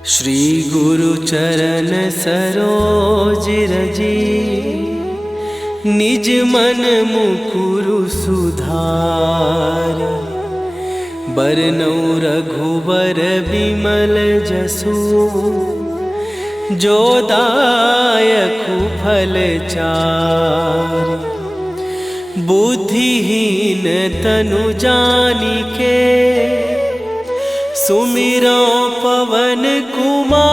श्री गुरु चरण सरोज रजी, निज मन मुकुरु सुधार। बरनौ रघुबर बिमल जसु, जो दायकु फल चार। बुद्धिहीन तनु जानिके, सुमिरो पवन कुमार।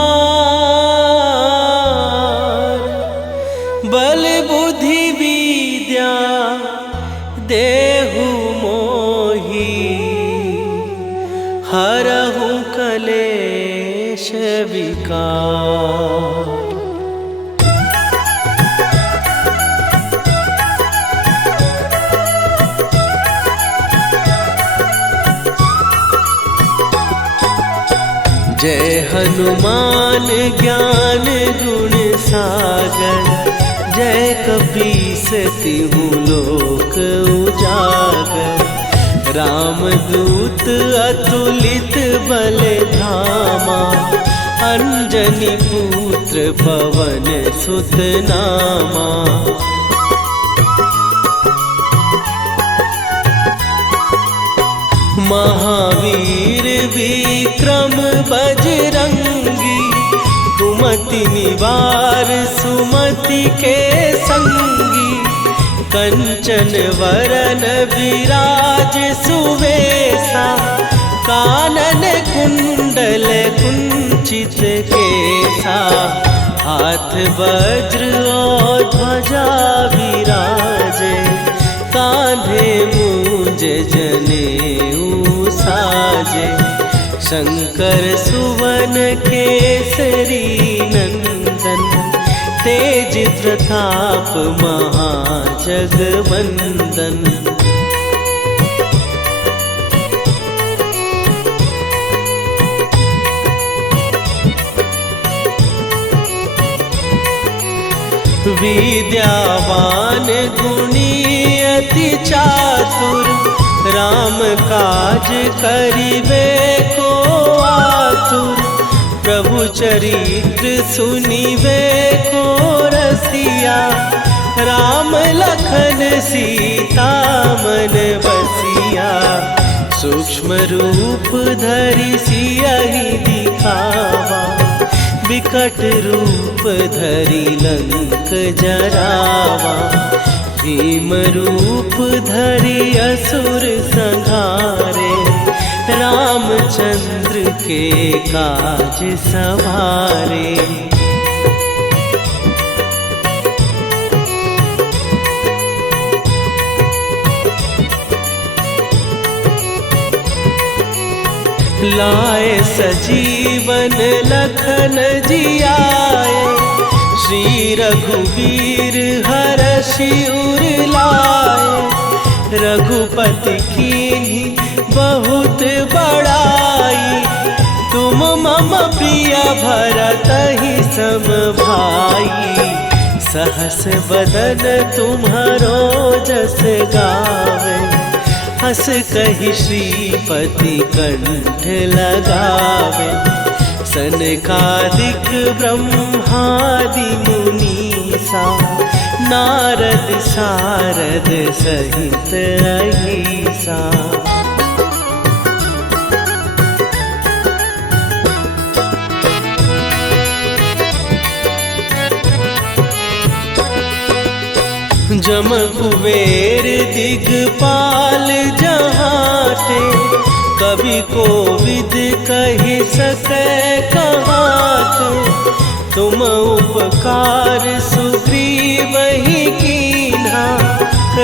बल बुद्धि विद्या देहु मोहि, हरहु कलेश विकार। जय हनुमान ज्ञान गुण सागर, जय कपीस तिहु लोक उजागर। रामदूत अतुलित बल धामा, अंजनी पुत्र पवन सुत नामा। महावीर विक्रम बजरंगी, कुमति निवार सुमति के संगी। कंचन वरन विराज सुवेशा, कानन कुंडल कुंचित केसा। हाथ वज्र और ध्वजा विराजे, कांधे मूंज जनेऊ साजे। शंकर सुवन केसरी नंदन, तेज प्रताप महाजगवंदन। विद्यावान गुणी अति चातुर, राम काज करिबे को आतुर। प्रभु चरित्र सुनिबे को रसिया, राम लखन सीता मन बसिया। सूक्ष्म रूप धरि सियहि दिखावा, विकट रूप धरि लंक जरावा। भीम रूप धरि असुर संहारे, रामचंद्र के काज सवारे। लाए सजीवन लखन जियाए, श्री रघुवीर हरषि उर लाए। रघुपति कीन्ही बहुत बड़ाई, तुम मम प्रिय भरतहि सम भाई। सहस बदन तुम्हारो जस गावे, हस कहि श्रीपति कंठ लगावे। सनकादिक ब्रह्मादि मुनीसा, नारद सारद सहित अहिसा। जम कुबेर दिगपाल जहाते, कवि कोविद कहि सकै कहाते। तुम उपकार सुग्रीवहि कीन्हा,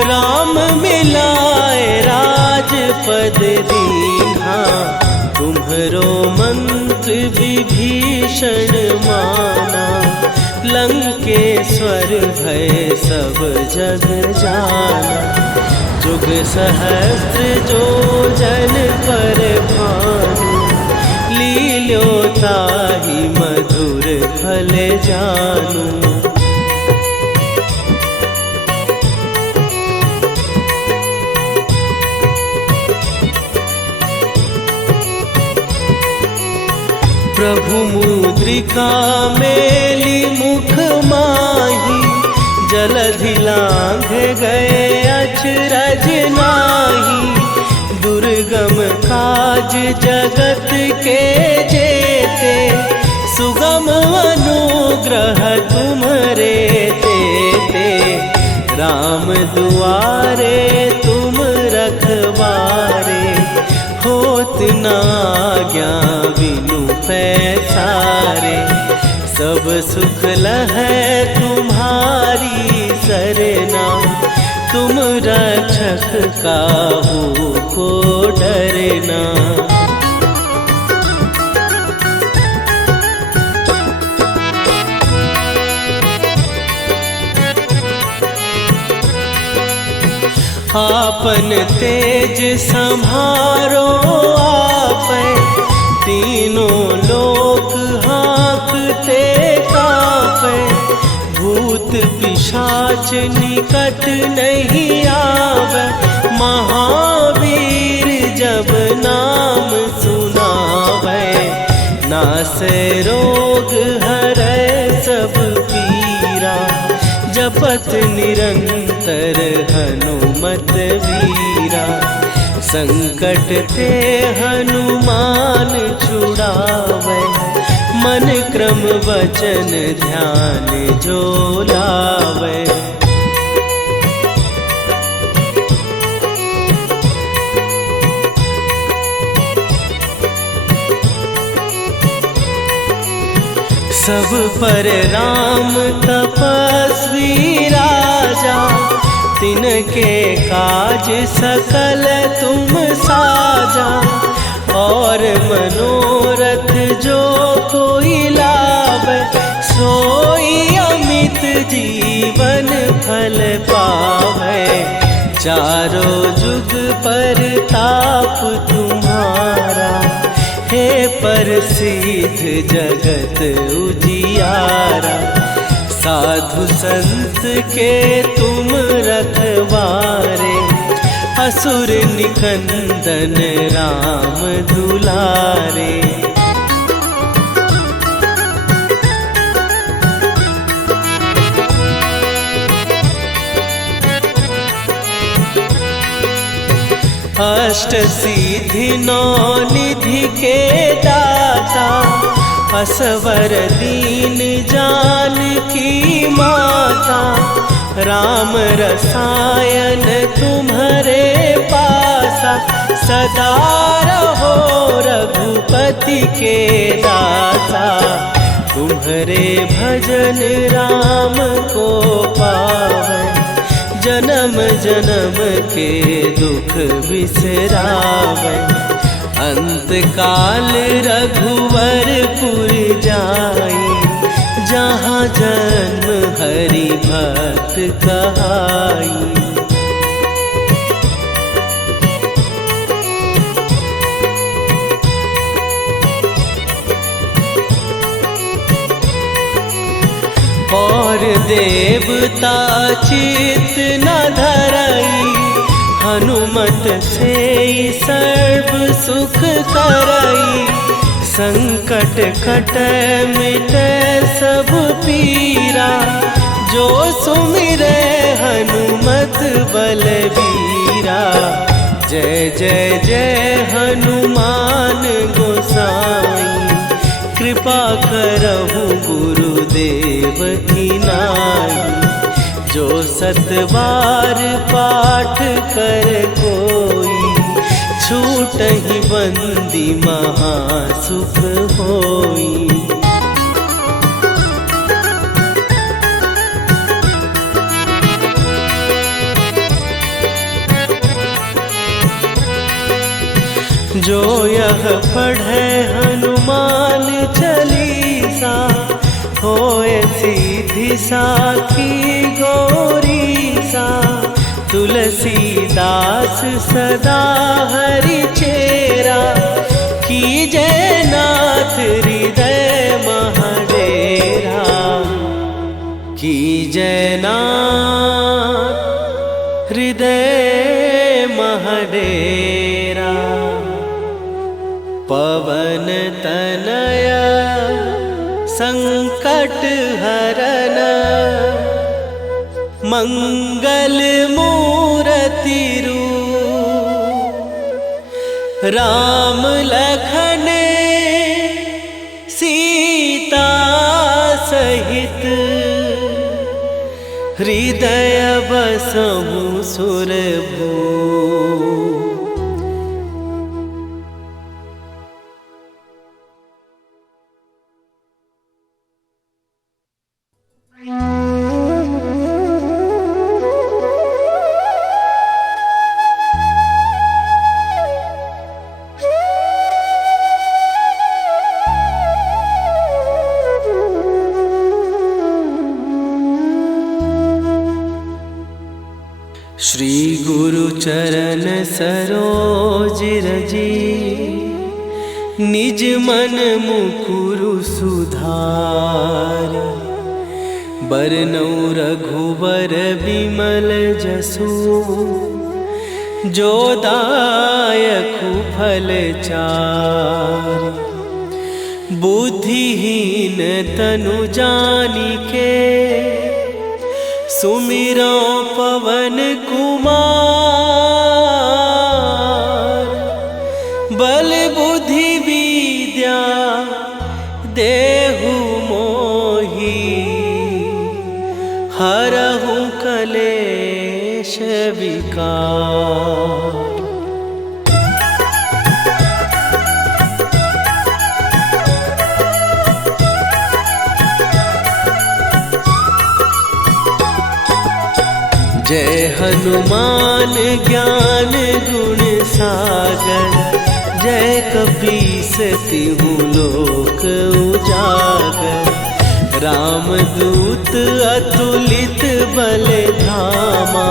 राम मिलाए राजपद दीन्हा। तुम्हरो मंत्र विभीषण माना, लंकेश्वर भय सब जग जाना। जुग सहस्त्र जो जन पर भानु, लील्यो ताहि मधुर फल जानू। प्रभु मुद्रिका मेली मुख माही, जलधि लांघ गए अचरज नाही। दुर्गम काज जगत के जेते, सुगम अनुग्रह तुम्हरे तेते। राम दुआरे तुम रखवारे, होत न आज्ञा बिनु पैसारे। सब सुख लहै तुम्हारी सरना, तुम रक्षक काहू को डरना। आपन तेज संभारो आपै, तीनों लोक हाँकते कांपै। भूत पिशाच निकट नहीं आवे, महावीर जब नाम सुनावे। नासै रोग हरै सब पीरा, जपत निरंतर हनुमत वीरा। संकट ते हनुमान छुड़ावे, मन क्रम वचन ध्यान जो लावे। सब पर राम तपस्वी राजा, तिनके काज सकल तुम साजा। और मनोरथ जो कोई लावे, सोई अमित जीवन फल पावे। चारों जुग पर ताप तुम्हारा, हे प्रसिद्ध जगत उजियारा। साधु संत के तुम रखवारे, असुर निकंदन राम दुलारे। अष्ट सिद्धि नौ निधि के दाता, असवर दीन जानकी माता। राम रसायन तुम्हारे पासा, सदा रहो रघुपति के दासा। तुम्हारे भजन राम को पावै, जन्म जन्म के दुख बिसरावै। अंत काल रघुवरपुर जाई, जहाँ जन्म हरि भक्त कहाई। और देवता चित न धरई, हनुमत से सर्व सुख करई। संकट कटै मिटै सब पीरा, जो सुमिरै हनुमत बलबीरा। जय जय जय हनुमान गोसाई, कृपा करहु गुरुदेव की नाई। जो सत बार पाठ कर कोई, छूटहि बंदी महासुख होई। जो यह पढ़े हनुमान चालीसा, होए सीधी साखी गौरीसा। तुलसीदास सदा हरि चेरा, कीजय नाथ हृदय महडेरा। कीजय नाथ हृदय महडेरा। पवन तनय शरण मंगल मूर्ति रूप राम लखन सीता सहित हृदय बसहु सुरभू। श्री गुरु चरण सरोज रजी निज मन मुकुरु सुधार। बरनौ रघुबर बिमल जसु जो दायकु फल चार। बुद्धिहीन तनु जानिके सुमिरो पवन कुमार। बल बुद्धि विद्या देहु मोहि हरहु कलेश विकार। जय हनुमान ज्ञान गुण सागर। जय कपीस तिहु लोक उजागर। रामदूत अतुलित बल धामा।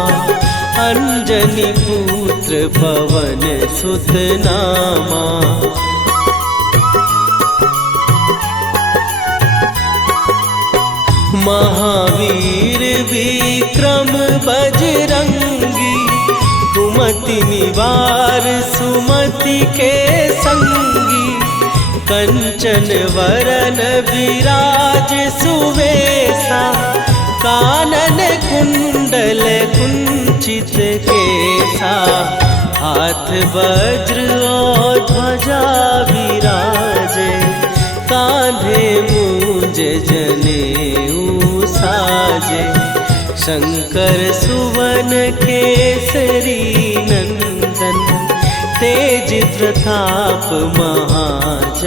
अंजनी पुत्र पवन सुत नामा। महावीर विक्रम बजरंगी। कुमति निवार सुमति के संगी। कंचन वरन विराज सुवेशा। कानन कुंडल कुंचित केसा। हाथ वज्र और ध्वजा विराजे। कांधे मूंज जनेऊ साजे। शंकर सुवन केसरी नंदन। तेज प्रताप महाजगवंदन।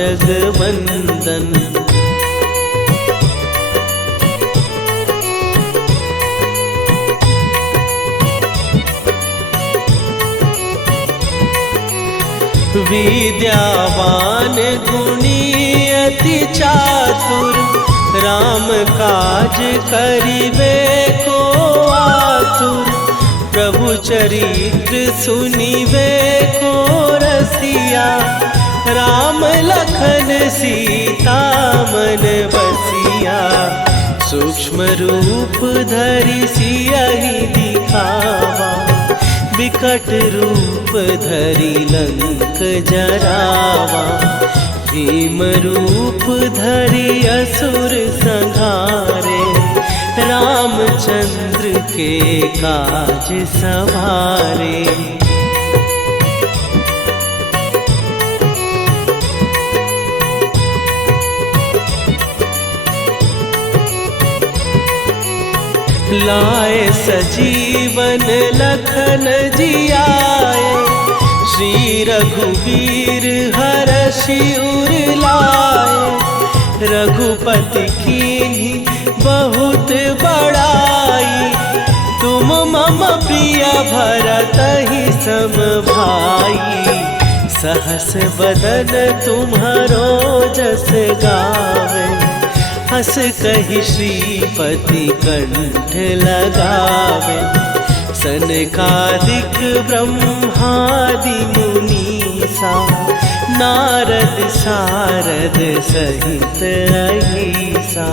विद्यावान गुणी अति चातुर। राम काज करिबे को आतुर। प्रभु चरित्र सुनिबे को रसिया। राम लखन सीता मन बसिया। सूक्ष्म रूप धरि सियहि दिखावा। विकट रूप धरि लंक जरावा। भीम रूप धरि असुर संहारे। रामचंद्र के काज सवारे। लाए सजीवन लखन जियाए। श्री रघुवीर हरषि उर लाए। रघुपति कीन्ही बहुत बड़ाई। तुम मम प्रिय भरतहि सम भाई। सहस बदन तुम्हारो जस गावे। हस कहि श्रीपति कंठ लगावे। सनकादिक ब्रह्मादि मुनीसा। नारद सारद सहित अहिसा।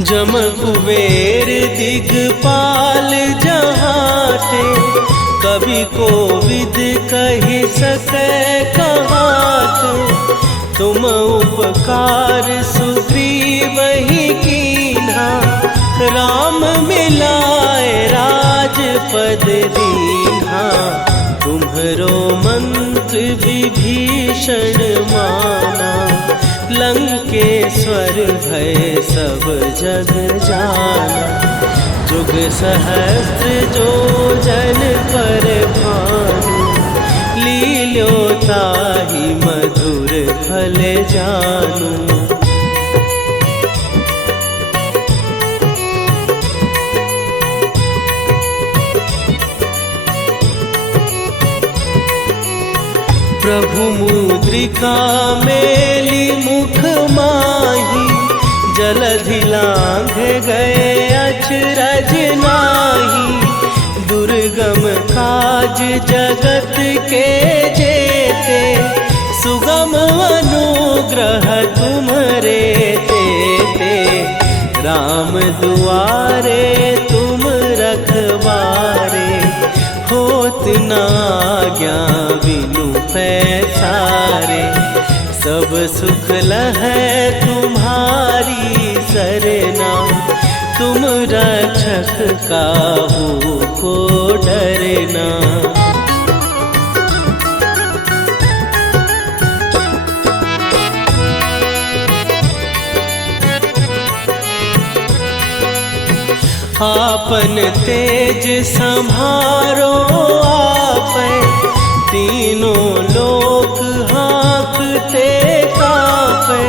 जम कुबेर दिगपाल जहाते, कवि कोविद कहि सकै कहाते। तुम उपकार सुग्रीव ही कीन्हा, राम मिलाए राजपद दीन्हा। तुम्हरो मंत्र विभीषण माना, लंकेश्वर भय सब जग जाना। जुग सहस्त्र जो जन पर भानु, लील्यो ताहि मधुर फल जानू। प्रभु मुद्रिका मेली मुख माही, जलधि लांघ गए अचरज नाही। दुर्गम काज जगत के जेते, सुगम अनुग्रह तुम्हरे तेते। राम दुआरे तुम रखवारे, होत न आज्ञा बिनु पैसारे। सब सुख लहै तुम्हारी सरना, तुम रक्षक काहू को डरना। आपन तेज सम्हारो आपै, तीनों लोक हाँकते कांपै।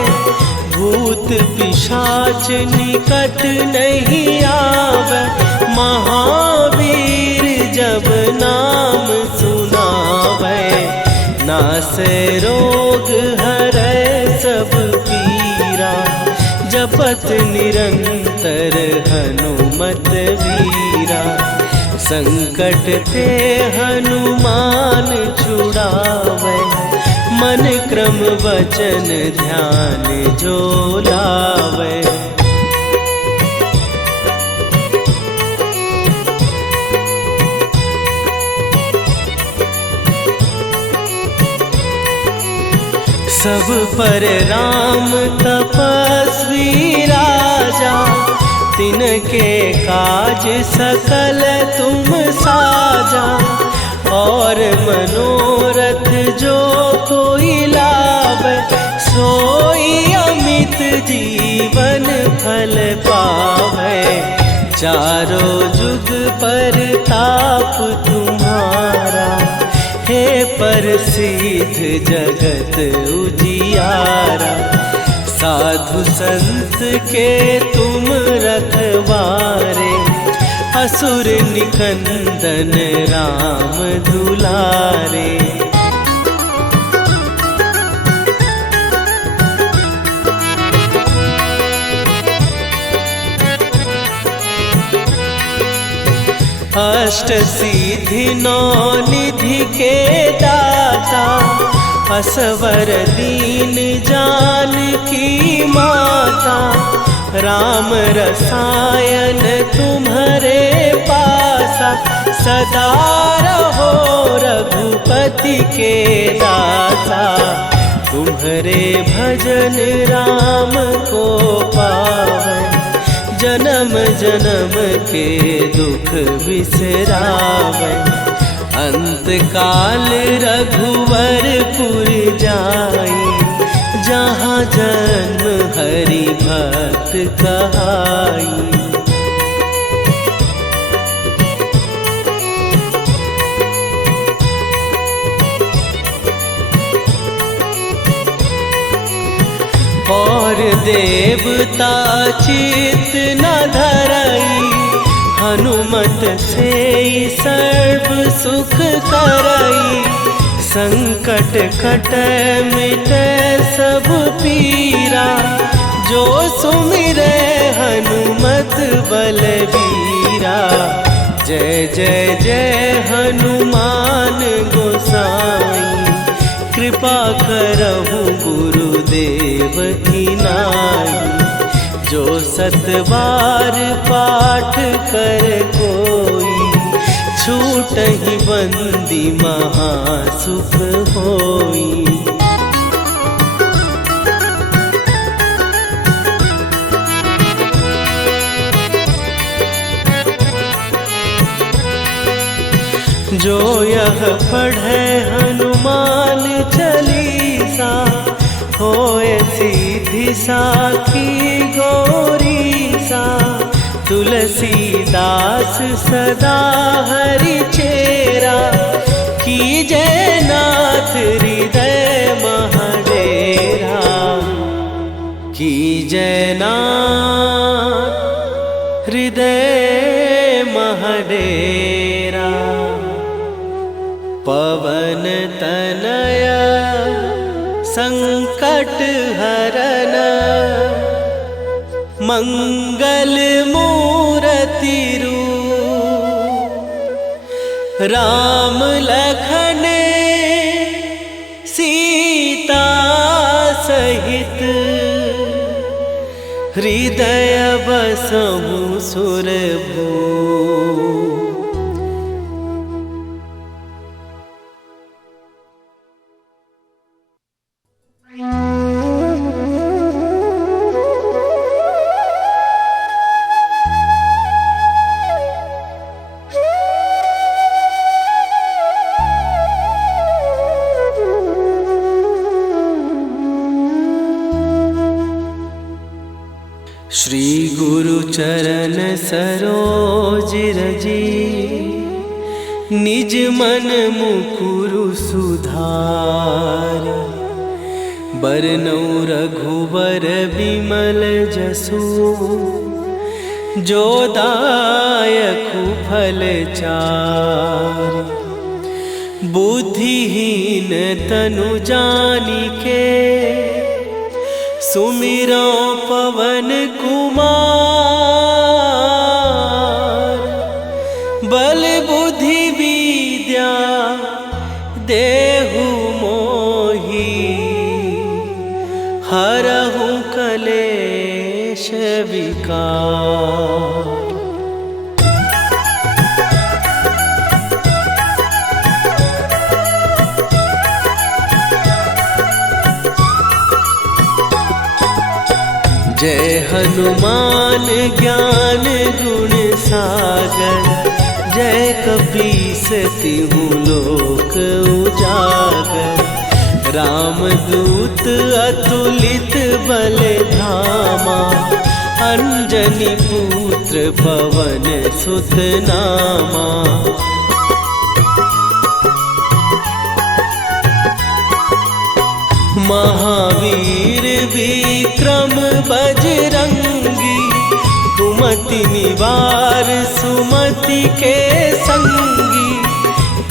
भूत पिशाच निकट नहीं आवे, महावीर जब नाम सुनावे। नासै रोग हरै सब पीरा, जपत निरंतर हनुमत वीरा। संकट ते हनुमान छुड़ावे, मन क्रम वचन ध्यान जो लावे। सब पर राम तपस्वी राजा, तिनके काज सकल तुम साजा। और मनोरथ जो कोई लावे, सोई अमित जीवन फल पावे। चारों जुग पर ताप तुम्हारा, हे प्रसिद्ध जगत उजियारा। साधु संत के तुम रखवारे, असुर निकंदन राम दुलारे। अष्ट सिद्धि नौ निधि के दाता, असवर दीन जानकी माता। राम रसायन तुम्हारे पासा, सदा रहो रघुपति के दासा। तुम्हारे भजन राम को पावै, जन्म जन्म के दुख बिसरावै। अंत काल रघुवरपुर जाई, जहाँ जन्म हरि भक्त कहाई। और देवता चित न धरई, हनुमत से सर्व सुख करई। संकट कटै मिटै सब पीरा, जो सुमिरै हनुमत बलबीरा। जय जय जय हनुमान गोसाई, कृपा करहु गुरुदेव की नाई। जो सतबार पाठ कर कोई, छूटहि बंदी महासुख होई। जो यह पढ़े हनुमान चालीसा, होए सीधी साखी गौरीसा। तुलसीदास सदा हरि चेरा, कीजय नाथ हृदय महडेरा। कीजय नाथ हृदय महडेरा। पवन तनया संकट हरन, मंगल मूर्ति रूप। राम लखन सीता सहित, हृदय बसहु सुरभूप। श्री गुरु चरण सरोज रजी, निज मन मुकुरु सुधार। बरनउँ रघुबर बिमल जसु, जो दायकु फल चार। बुद्धिहीन तनु जानिके, सुमिरो पवन कुमार। बल बुद्धि विद्या देहु मोहि, हरहु कलेश विकार। जय हनुमान ज्ञान गुण सागर, जय कपीस तिहु लोक उजागर। रामदूत अतुलित बल धामा, अंजनी पुत्र पवन सुत नामा। महावीर विक्रम बजरंगी, कुमति निवार सुमति के संगी।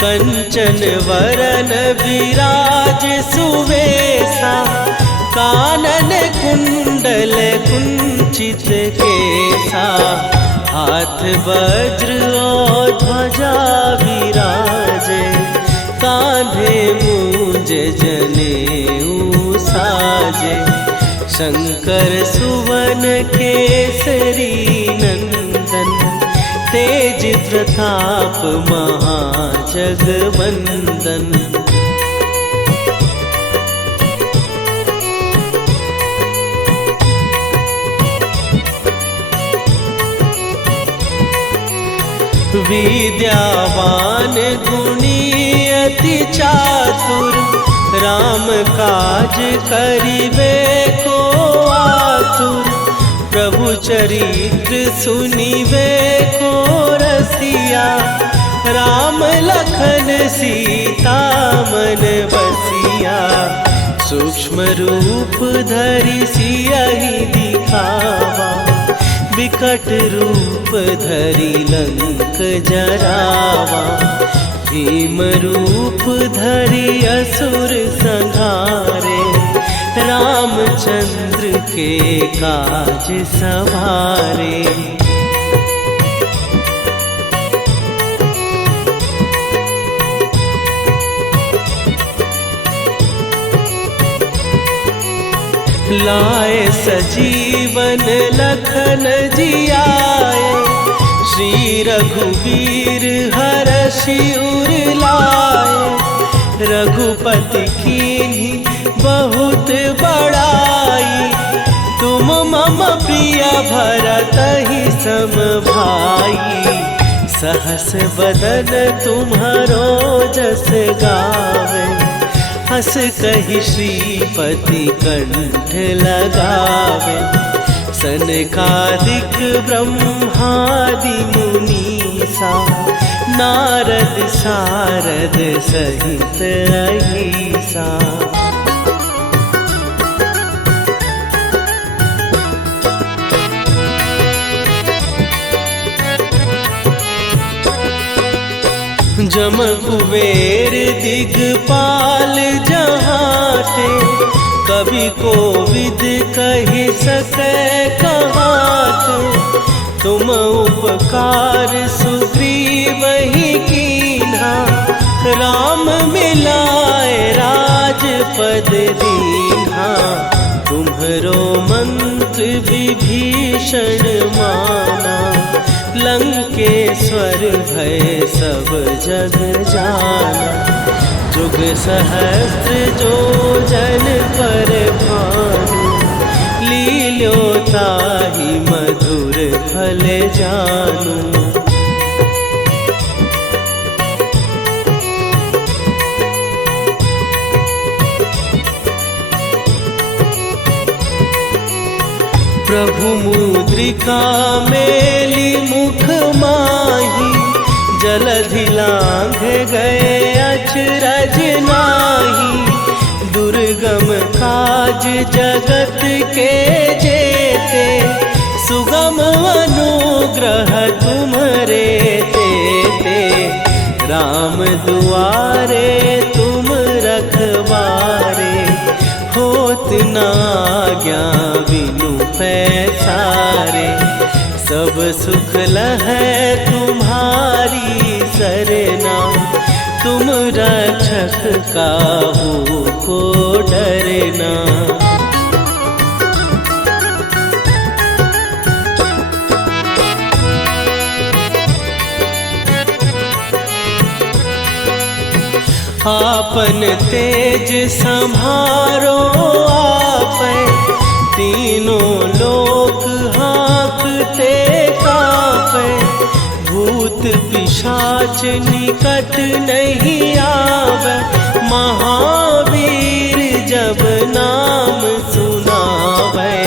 कंचन वरन विराज सुवेशा, कानन कुंडल कुंचित केसा। हाथ वज्र और ध्वजा विराजे, कांधे मूंज जनेऊ साजे। शंकर सुवन केसरी नंदन, तेज प्रताप महाजगवंदन। विद्यावान गुणी अति चातुर, राम काज करिबे को आतुर। प्रभु चरित्र सुनिबे को रसिया, राम लखन सीता मन बसिया। सूक्ष्म रूप धरि सियहि दिखावा, विकट रूप धरि लंक जरावा। भीम रूप धरि असुर संहारे, रामचंद्र के काज सवारे। लाए सजीवन लखन जियाए, श्री रघुवीर हरषि उर लाए। रघुपति कीन्ही बहुत बड़ाई, तुम मम प्रिय भरतहि सम भाई। सहस बदन तुम्हारो जस गावे, हस कहि श्रीपति कंठ लगावे। सनकादिक ब्रह्मादि मुनीसा, नारद सारद सहित अहिसा। जम कुबेर दिगपाल जहाते, कवि कोविद कहि सकै कहाते। तुम उपकार सुग्रीवहि कीन्हा, राम मिलाए राजपद दीन्हा। तुम्हरो मंत्र विभीषण माना, लंकेश्वर भय सब जग जाना। जुग सहस्त्र जो जन पर भानु, लील्यो ताहि मधुर फल जानू। प्रभु मुद्रिका मेली मुख माही, जलधि लांघ गए अचरज नाही। दुर्गम काज जगत के जेते, सुगम अनुग्रह तुम्हरे तेते। राम दुआरे तुम रखवारे, होत न आज्ञा बिनु पैसारे। सब सुख लहै तुम्हारी सरना, तुम रक्षक काहू को डरना। आपन तेज सम्हारो आपै, तीनों लोक हाँकते कांपै। भूत पिशाच निकट नहीं आवे, महावीर जब नाम सुनावे।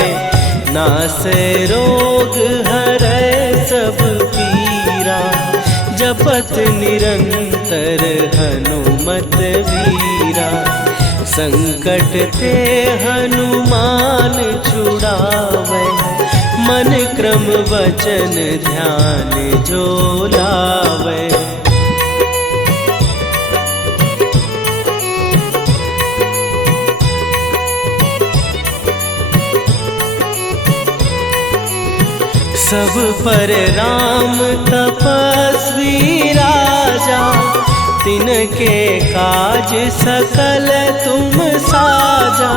नासै रोग हरै सब पीरा, जपत निरंतर हनुमत वीरा। संकट ते हनुमान छुड़ावे, मन क्रम वचन ध्यान जो लावे। सब पर राम तपस्वी राजा, तिनके काज सकल तुम साजा।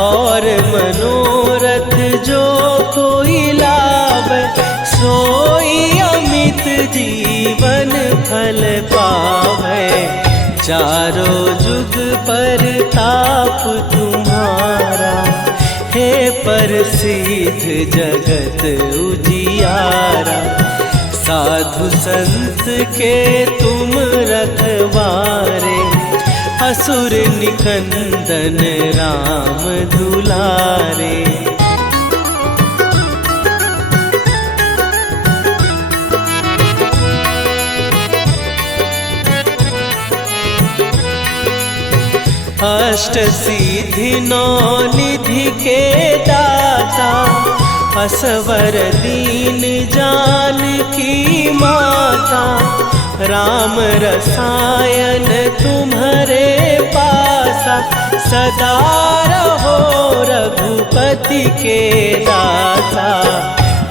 और मनोरथ जो कोई लावे, सोई अमित जीवन फल पावे। चारों जुग पर ताप तुम्हारा, हे प्रसिद्ध जगत उजियारा। साधु संत के तुम रखवारे, असुर निकंदन राम दुलारे। अष्ट सिद्धि नौ निधि के दाता, असवर दीन जानकी माता। राम रसायन तुम्हारे पासा, सदा रहो रघुपति के दासा।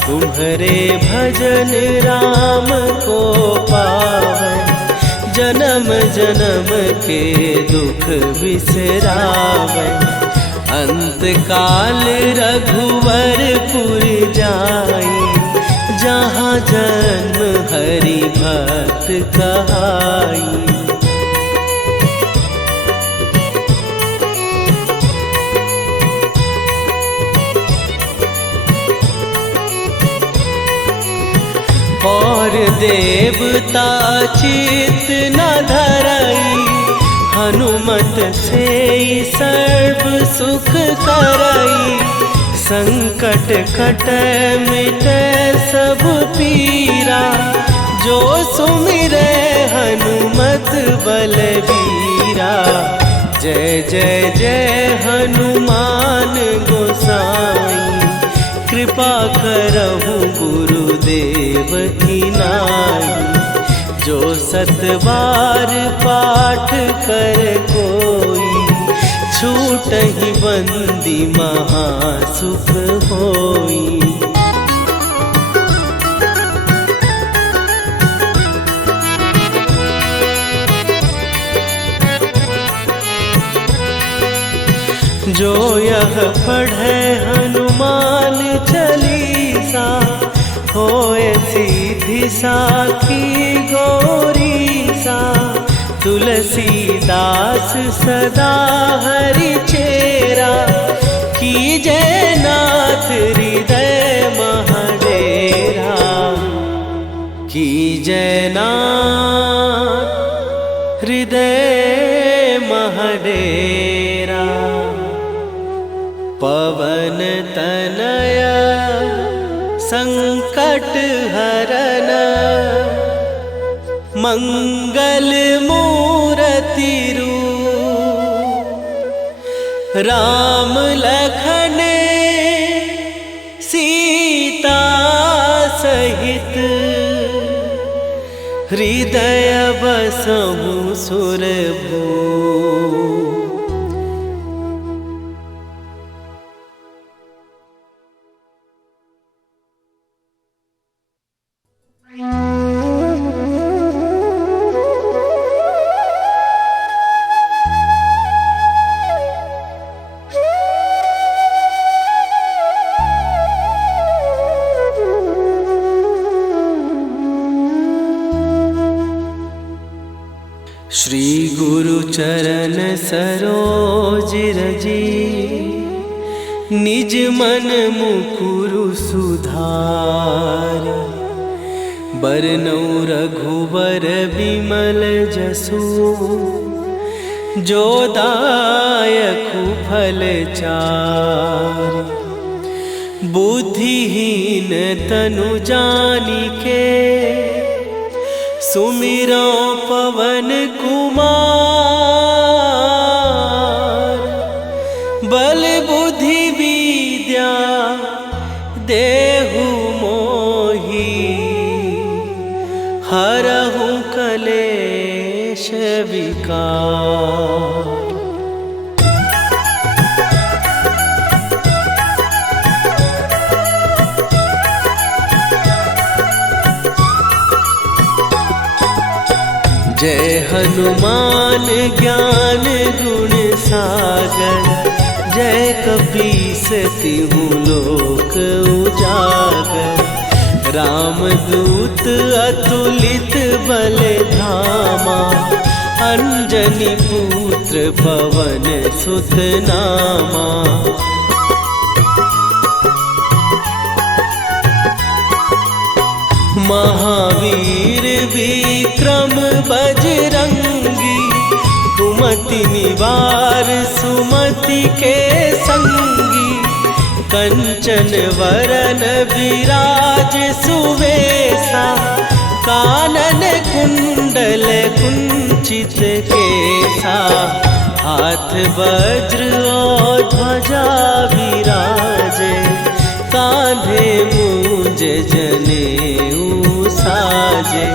तुम्हारे भजन राम को पावे, जन्म जन्म के दुख बिसरावे। अंत काल रघुवरपुर जाई, जहाँ जन्म हरि भक्त कहाई। और देवता चित न धरई, हनुमत से सर्व सुख करई। संकट कट मिटे सब पीरा, जो सुमिरे हनुमत बलबीरा। जय जय जय हनुमान गोसाई, कृपा करहु गुरुदेव की नाई। जो सतबार पाठ कर कोई, छूटहि बंदी महासुख होई। जो यह पढ़े हनुमान चालीसा, होए सीधी साखी गौरीसा। तुलसीदास सदा हरि चेरा, कीजय नाथ हृदय महडेरा। कीजय नाथ हृदय महडेरा। पवन तनया संकट हरन, मंगल मूर्ति रूप। राम लखन सीता सहित, हृदय बसहु सुरभूप। श्री गुरु चरण सरोज रजी, निज मन मुकुरु सुधार। बरनउँ रघुवर बिमल जसु, जो दायकु फल चारि। बुद्धिहीन तनु जानिके, सुमिरो पवन कुमार। बल बुद्धि विद्या देहु मोहि, हरहु कलेश विकार। जय हनुमान ज्ञान गुण सागर, जय कपीस तिहु लोक उजागर। रामदूत अतुलित बल धामा, अंजनी पुत्र पवन सुत नामा। महावीर विक्रम बजरंगी, कुमति निवार सुमति के संगी। कंचन वरन विराज सुवेशा, कानन कुंडल कुंचित केसा। हाथ वज्र और ध्वजा विराजे, कांधे मूंज जनेऊ साजे।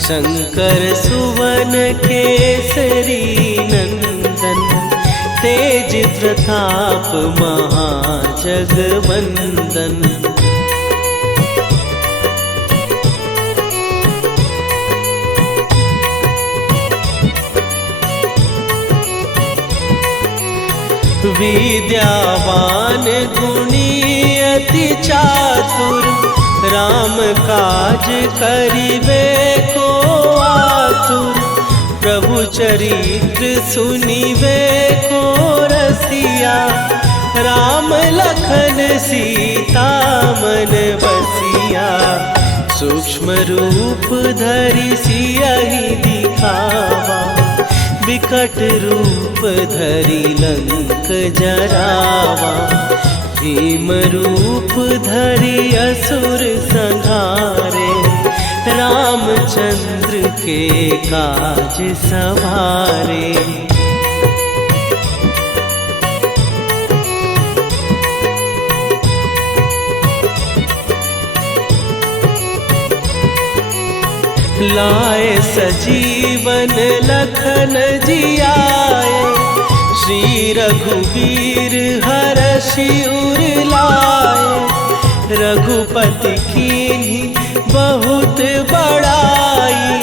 शंकर सुवन केसरी नंदन, तेज प्रताप महाजगवंदन। विद्यावान गुणी अति चातुर, राम काज करिबे को आतुर। प्रभु चरित्र सुनिबे को रसिया, राम लखन सीता मन बसिया। सूक्ष्म रूप धरि सियहि दिखावा, विकट रूप धरि लंक जरावा। भीम रूप धरि असुर संहारे, रामचंद्र के काज सवारे। लाए सजीवन लखन जियाए, श्री रघुवीर हरषि उर लाए। रघुपति कीन्ही बहुत बड़ाई,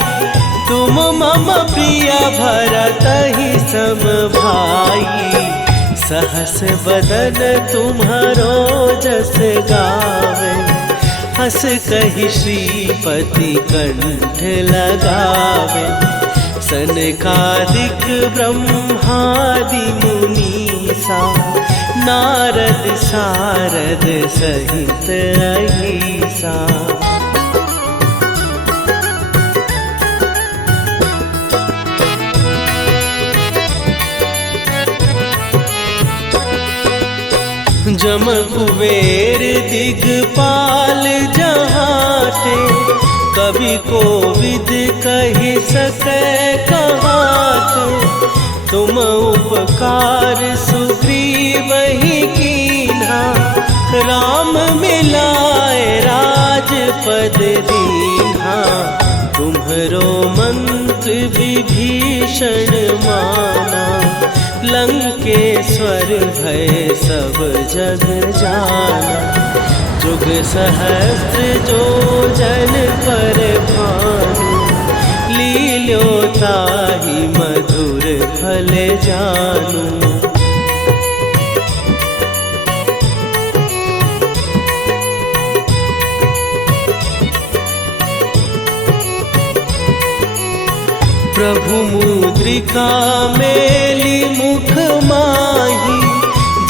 तुम मम प्रिय भरतहि सम भाई। सहस बदन तुम्हारो जस गावे, हस कहि श्रीपति कंठ लगावे। सनकादिक ब्रह्मादि मुनीसा, नारद सारद सहित अहिसा। जम कुबेर दिगपाल जहाते, कवि कोविद कहि सकै कहाते। तुम उपकार सुग्रीवहि कीन्हा, राम मिलाए राजपद दीन्हा। तुम्हरो मंत्र विभीषण माना, लंकेश्वर भय सब जग जाना। जुग सहस्त्र जो जन पर भानु, लील्यो ताहि मधुर फल जानू। प्रभु मुद्रिका मेली मुख माही,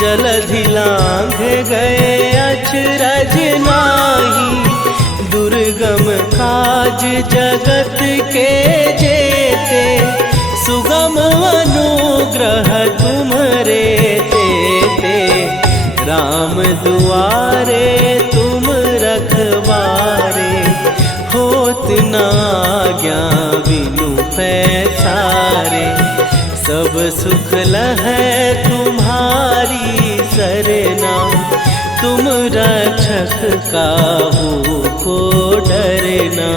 जलधि लांघ गए अचरज नाही। दुर्गम काज जगत के जेते, सुगम अनुग्रह तुम्हरे तेते। राम दुआरे तुम रखवारे, होत न आज्ञा बिनु पैसारे। सब सुख लहै तुम्हारी सरना, तुम रक्षक काहू को डरना।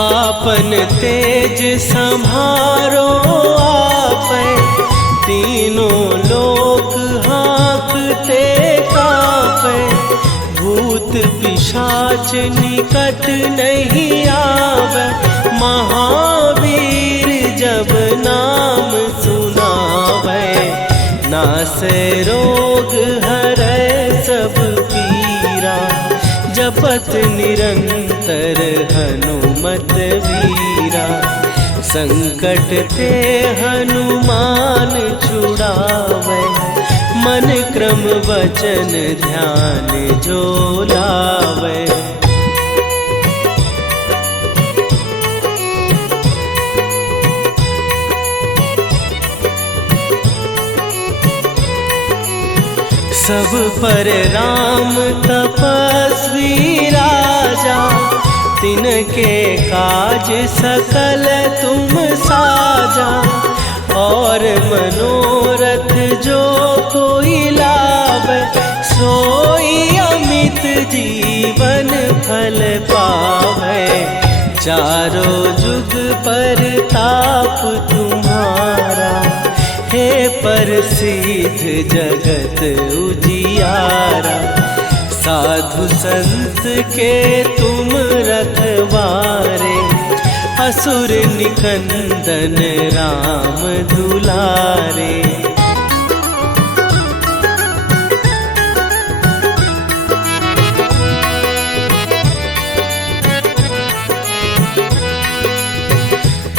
आपन तेज संभारो आपै, तीनों लोक हाँकते कांपै। भूत पिशाच निकट नहीं आवे, महावीर जब नाम सुनावे। नासै रोग हरै सब पीरा, जपत निरंतर हनुमत वीरा। संकट ते हनुमान छुड़ावे, मन क्रम वचन ध्यान जो लावे। सब पर राम तपस्वी राजा, तिनके काज सकल तुम साजा। और मनोरथ जो कोई लावे, सोई अमित जीवन फल पावे। चारों जुग पर ताप तुम्हारा, हे प्रसिद्ध जगत उजियारा। साधु संत के तुम रखवारे, असुर निकंदन राम दुलारे।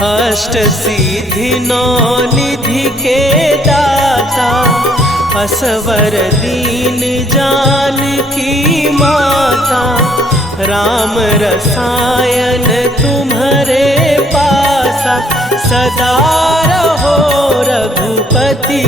अष्ट सिद्धि नौ निधि के दाता, असवर दीन जानकी माता। राम रसायन तुम्हारे पासा, सदा रहो रघुपति